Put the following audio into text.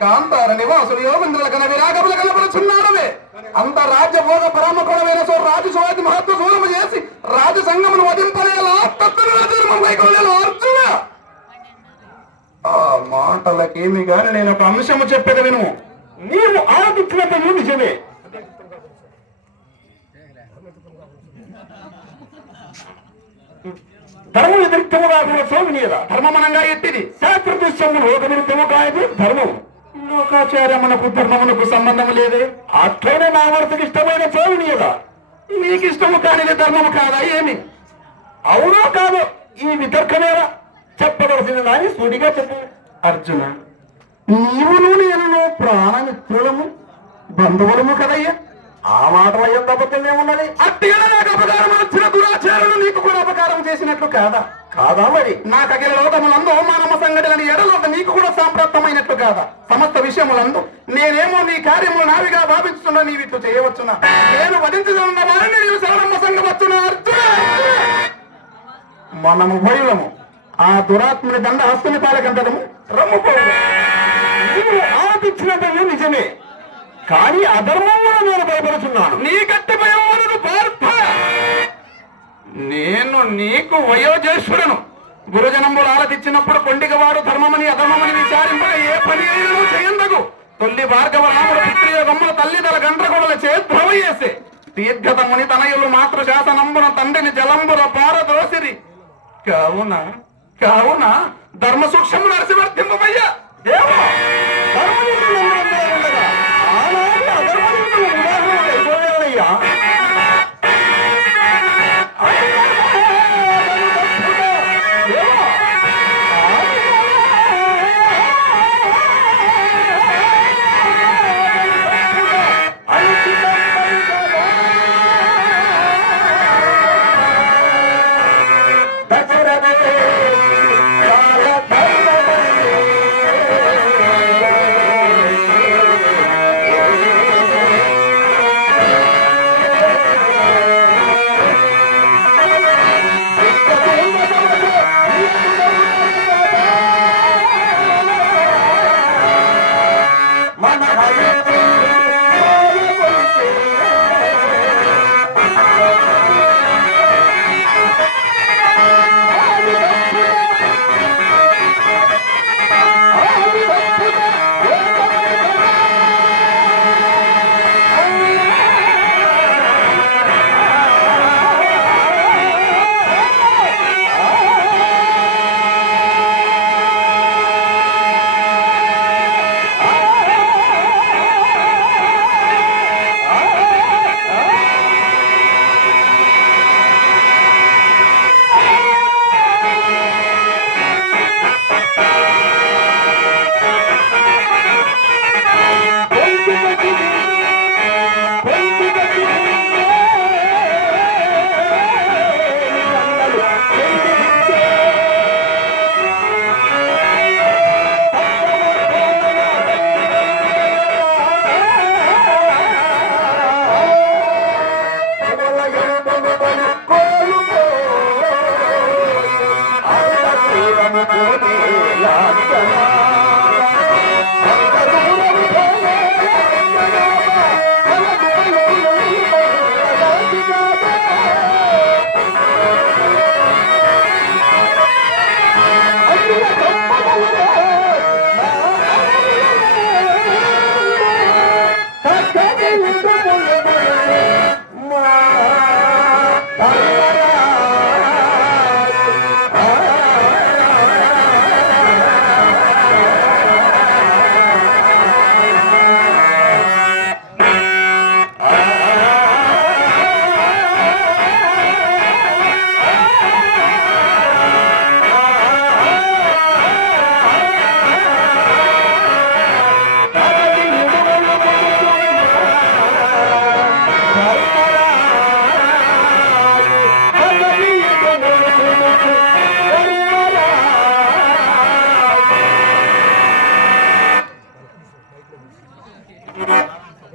కాంతార నివాసులు యోగింద్రుల కన విరాగములు కనపడుచున్నాడవే అంత రాజ్య భోగ పరామకుడమైన సో రాజు శివాజి మహత్వ సూరము చేసి రాజు సంగమును వదింపలేలా అర్జున. ఆ మాటలకేమి గాని నేను ఒక అంశము చెప్పేది విను. నీవు ఆరాధించినట్టు నిజమే ధర్మ వ్యతిరిక్తముగా కూడా సోమినీయదా ధర్మమనంగా ఎట్టిది? శాస్త్ర దృశ్యము లోక విరుద్ధము కాయదు ధర్మం. లోకాచార్యమునకు ధర్మమునకు సంబంధం లేదే. అట్లనే నా వరుసకి ఇష్టమైన సోమినీయదా నీకు ఇష్టము కానిది ధర్మము కాదా ఏమి? అవునో కాదో ఈ వితర్కమేరా? చెప్పవలసిన దాన్ని సూటిగా చెప్పు. అర్జున నీవును నేను ప్రాణమిత్రులము బంధువులము కదయ్యా. ఆ మాటల ఎంత అబద్ధం ఏమున్నది? అట్టిగా నాకు అపకారం వచ్చిన చేసినట్లు కాదా? కాదా మరి? నా కగిల లోకములందు అవమానమ సంఘటన ఎడలోక నీకు కూడా సాంప్రాప్తమైనట్లు కాదా? సమస్త విషయములందు నేనేమో నీ కార్యములు నావిగా భావిస్తున్నా నీవిట్లు చేయవచ్చునా? నేను వధించుతున్న వారిని నీవు శరణమ్మ సంగవచ్చునా మనము భయులము ఆ దురాత్ముని దండ హస్తుని పాలకంటము రమ్ము నీవు నిజమే. కానీ అధర్మంలో నేను భయపడుతున్నాను నీ కట్టి భయం నేను నీకు వయోజ్యేష్ఠుడను. గురుజనంబులు ఆలకిచ్చినప్పుడు కొండికవాడు ధర్మమని అధర్మమని విచారింపగా ఏ పని అయినను చేయందకు తొల్లి భార్గవ రాముడు పితృయోగమ్ముల తల్లిదల గండ్రగొడల చేద్భవ చేసే. తీర్థత ముని తనయులు మాతృ శాసనంబున తండ్రిని జలంబుల పారదోసిరి. కావున కావున ధర్మ సూక్ష్మ నరసివర్తింపయ్యా ఏమో